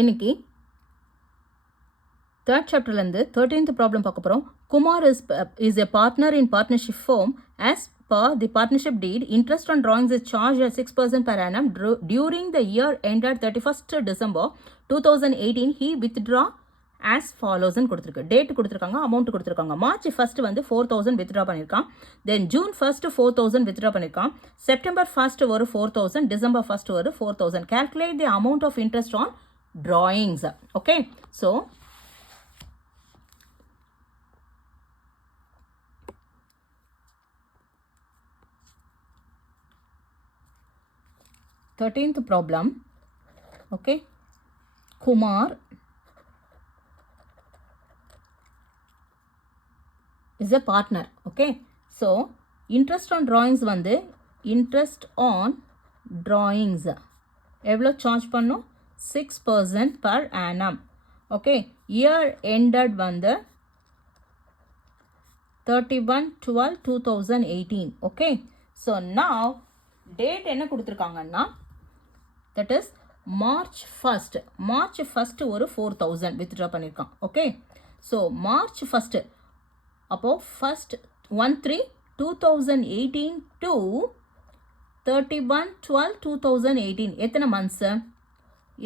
இன்னைக்கு third சாப்டர்லேருந்து 13th problem பார்க்க போகிறோம். Kumar is a partner in partnership firm. As per the partnership deed, interest on drawings is charged at 6% per annum. During the year ended 31st December 2018, he withdraw as follows ன்னு கொடுத்துருக்கு. Date கொடுத்துருக்காங்க, amount கொடுத்துருக்காங்க. March first வந்து 4000 withdraw பண்ணியிருக்கான். தென் June first 4000 withdraw பண்ணியிருக்கான். September first ஒரு 4000, December first ஒரு 4000. Calculate the amount of interest on drawings. Okay, so 13th problem. Okay, Kumar is a partner. Okay, so interest on drawings வந்து interest on drawings எவ்வளோ charge பண்ணும்? 6% per annum. Okay, year ended வந்து 31/12/2018. Okay, so now date என்ன கொடுத்துருக்காங்கன்னா that is March 1st. March 1st ஒரு 4000 withdraw பண்ணியிருக்கான். Okay, so March 1st அப்போ first 1/3/2018 to 31/12/2018 எத்தனை மந்த்ஸு?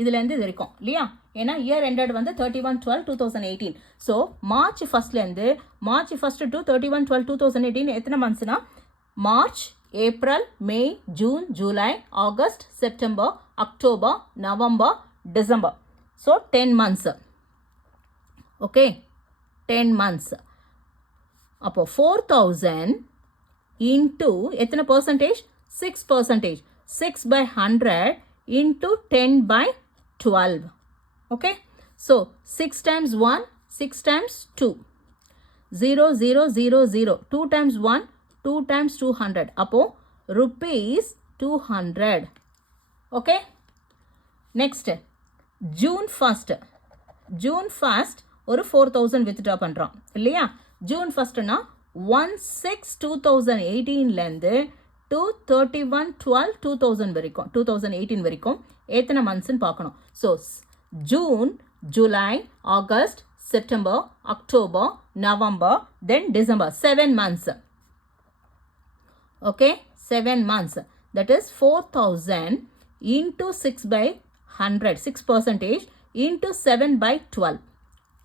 இதுலேருந்து இது வரைக்கும் இல்லையா? ஏன்னா இயர் எண்டட் வந்து 31/12/2018. ஸோ மார்ச் ஃபஸ்ட்லேருந்து மார்ச் ஃபஸ்ட்டு டு 31/12/2018 எத்தனை மந்த்ஸ்னா March, April, May, June, July, August, September, October, November, December. So 10 months. Okay, 10 months. அப்போ 4000 இன்ட்டு எத்தனை percentage? 6%. 6/100 into 10/12. Okay, so 6 times 1, 6 times 2, 0 0 0 0, 2 times 1, 2 times 200. அப்போ rupees 200. Okay, next June 1st. June 1st ஒரு 4000 withdraw பண்ணுறோம் இல்லையா? June 1stனா 1/6/2018லேருந்து to 31/12/2000 வரைக்கும் 2018 வரைக்கும் எத்தனை மந்த்ஸ்ன்னு பார்க்கணும். So June, July, August, September, October, November, then December. 7 months. Okay, 7 months. That is 4000 into 6/100, 6% into 7/12.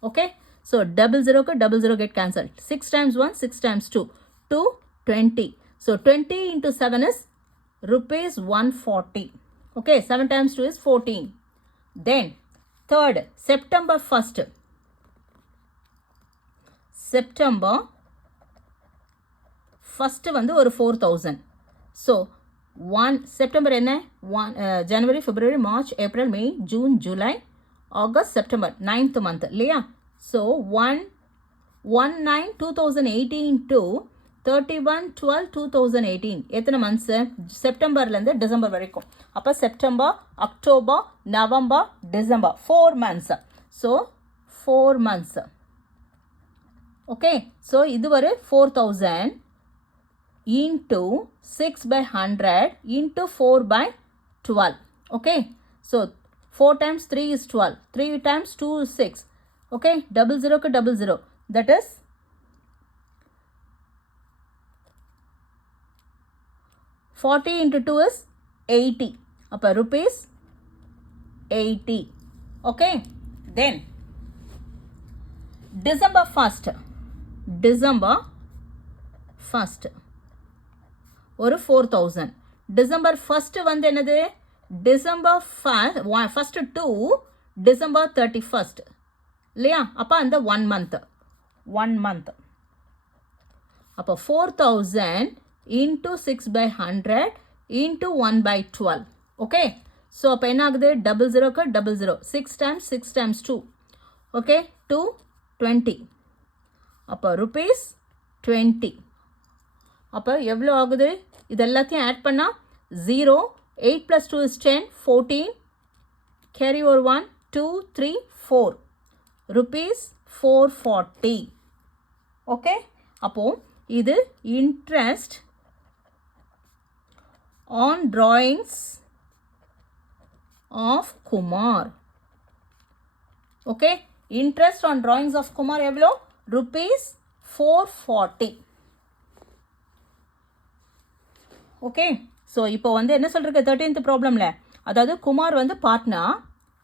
Okay, so 00 get cancelled. 6 times 1, 6 times 2, 220. So 20 into 7 is rupees 140. Okay, 7 times 2 is 14. Then third, September 1st. September 1st வந்து ஒரு 4000. So 1 September என்ன? January, February, March, April, May, June, July, August, September, 9th month இல்லையா? So 1/9/2018 to 31/12/2018 எத்தனை months? செப்டம்பர்லேருந்து December வரைக்கும். அப்போ September, October, November, December, 4 months. So 4 months. Okay, so இது ஒரு 4000 into 6/100 into 4/12. Okay, so 4 times 3 is 12. 3 times 2 is 6. Okay, 00 that is 40 into 2 is 80. அப்போ rupees 80. Okay, then December 1st. December 1st ஒரு 4000. December 1st வந்து என்னது? December 1st to December 31st இல்லையா? அப்போ அந்த 1 month. அப்போ 4000 into 6/100 into 1/12. ஓகே, ஸோ அப்போ என்ன ஆகுது? 00 6 times 6 times 2. ஓகே, 220. அப்போ rupees 20. அப்போ எவ்வளோ ஆகுது? இது எல்லாத்தையும் ஆட் பண்ணால் 0. 8 + 2 is 10, 14. Carry over 1, 2, 3, 4. rupees 440. Okay, அப்போ இது interest on drawings of Kumar. Okay, interest on drawings of Kumar எவ்வளோ? rupees 440. ஓகே, ஸோ இப்போ வந்து என்ன சொல்கிறது 13th ப்ராப்ளமில், அதாவது குமார் வந்து பார்ட்னர்,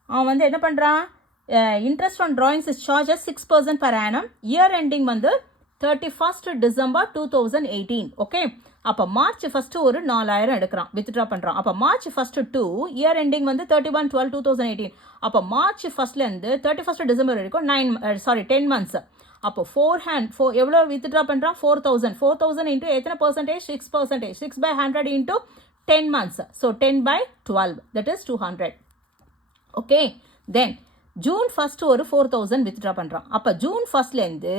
அவன் வந்து என்ன பண்ணுறான், interest on drawings is charges 6% per annum, year ending வந்து 31st December 2018. ஓகே, அப்போ மார்ச் ஃபஸ்ட்டு ஒரு 4000 எடுக்கிறான், வித்ட்ரா பண்ணுறான். அப்போ March first to year ending வந்து 31/12/2018. அப்போ மார்ச் ஃபஸ்ட்லேருந்து 31st December வரைக்கும் 10 months. அப்போ எவ்வளோ வித்ட்ரா பண்ணுறான்? 4000 இன்ட்டு எத்தனை percentage? 6%. 6/100 into 10 months. So 10/12, that is 200. Okay, then June first ஒரு 4000 வித்ட்ரா பண்ணுறான். அப்போ ஜூன் ஃபஸ்ட்லேருந்து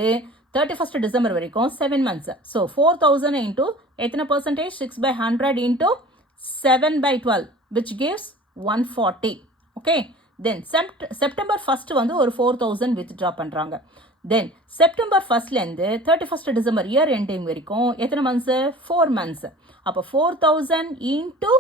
31st December வரைக்கும் 7 months. ஸோ 4000 இன்ட்டு எத்தனை percentage? 6/100 into 7/12, which gives 140. Okay, then September first வந்து ஒரு 4000 வித்ட்ரா பண்ணுறாங்க. தென் செப்டம்பர் ஃபஸ்ட்லேருந்து 31st December இயர் எண்டிங் வரைக்கும் எத்தனை மந்த்ஸு? 4 months. அப்போ 4000 into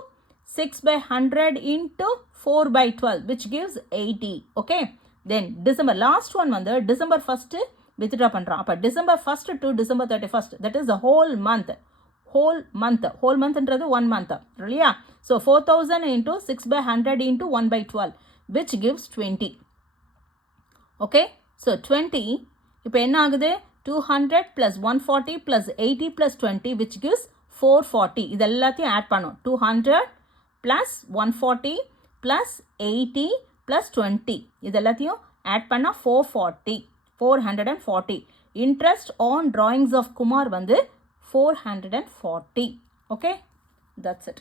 6/100 into 4/12, which gives 80. Okay, then December last one வந்து டிசம்பர் ஃபஸ்ட்டு வித்ட்ரா பண்ணுறான். அப்போ December first to December 31st, that is the whole மந்த்ன்றது 1 month இல்லையா? So 4000 into 6/100 into 1/12, which gives 20. Okay, so 20 இப்போ என்ன ஆகுது? 200 + 140 + 80 + 20, which gives 440. இது எல்லாத்தையும் ஆட் பண்ணும். 200 + 140 + 80 + 20, இது எல்லாத்தையும் ஆட் பண்ணால் 440. Interest on drawings of Kumar வந்து 440. Okay, that's it.